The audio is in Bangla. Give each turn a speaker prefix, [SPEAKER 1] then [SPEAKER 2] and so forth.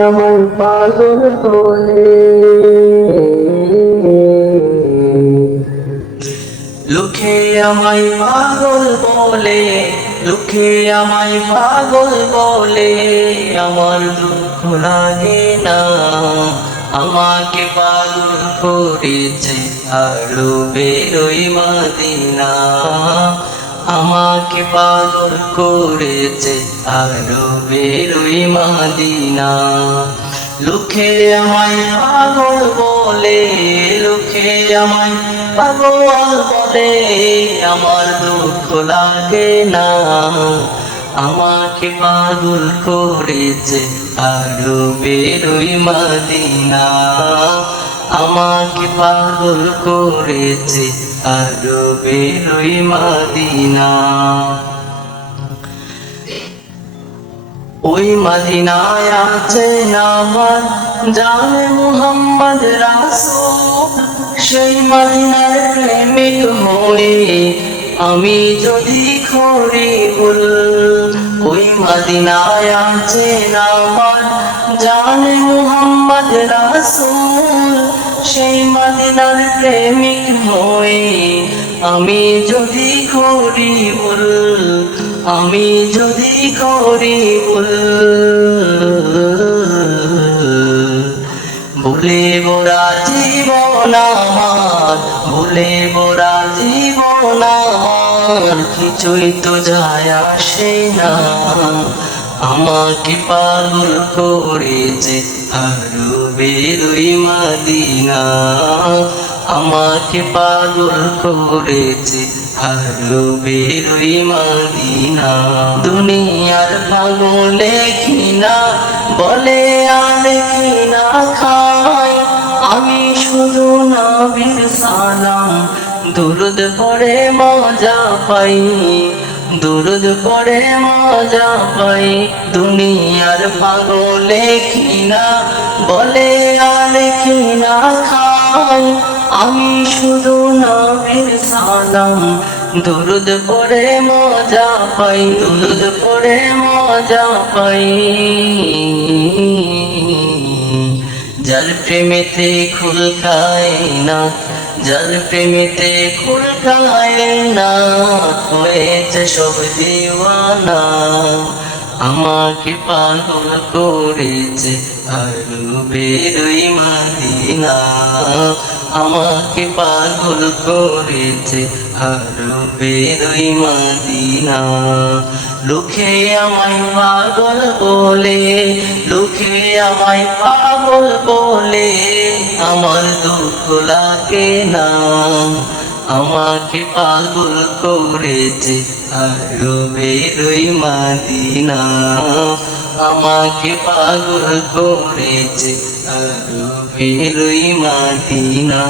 [SPEAKER 1] আমার পাগল বলে
[SPEAKER 2] লোকে আমায় পাগল বলে, লোকে আমায় পাগল বলে, আমার দুঃখ লাগে না। আমাকে পাগল করেছে আরও বেরোই মাদিনা। আমাকে পাগল করেছে আরও বেরোই মাদিনা। লোকে আমায় পাগল বলে, লোকে আমায় পাগল বলে, আমার দুঃখ লাগে না। আমাকে পাগল করেছে আরও বেরোই মাদিনা। আমাকে পাগল করেছে আরও বেরোই মাদিনা। ওই মদিনায় আছে আমার জানে মুহাম্মদ রাসূল। সেই মদিনার প্রেমিক হয়ে আমি যদি খড়ি ভুল। ওই মদিনায় আছে আমার জানে মুহাম্মদ রাসূল। সেই মদিনার প্রেমিক হয়ে আমি যদি খড়ি ভুল আমি যদি করি ভুল ভুলে মোরা জীবন আমার, ভুলে মোরা জীবন আমার, কিছুই তো যায় আসে না। আমাকে পাগল করেছে আরও বেরোই মাদিনা। আমাকে পাগল করেছে আরও বেরোই মাদিনা। দুনিয়ার পাগলে কিনা, বলে আর কিনা খাই আমি শুধু নবীর সালাম, দুরুদ পড়ে মজা পাই। দুরুদ পড়ে মজা পাই। দুনিয়ার পাগলে কিনা, বলে আর কিনা খাই। আমি শুধু নবীর সালাম। দুরুদ পড়ে মজা পাই, দুরুদ পড়ে মজা পাই। জল প্রেমেতে খুল খায় না জল প্রেমেতে খুল না হয়েছে সব দিওয়ানা। আমাকে পাগল করেছে আরও বেরোই মাদিনা। আমাকে পাগল করেছে আরও বেরোই মাদিনা। লোকে আমায় পাগল বলে লোকে আমায় পাগল বলে আমার দুঃখ লাগে না? আমাকে পাগল করেছে আরও বেরোই মাদিনা। আমাকে পাগল করেছে আরও বেরোই মাদিনা।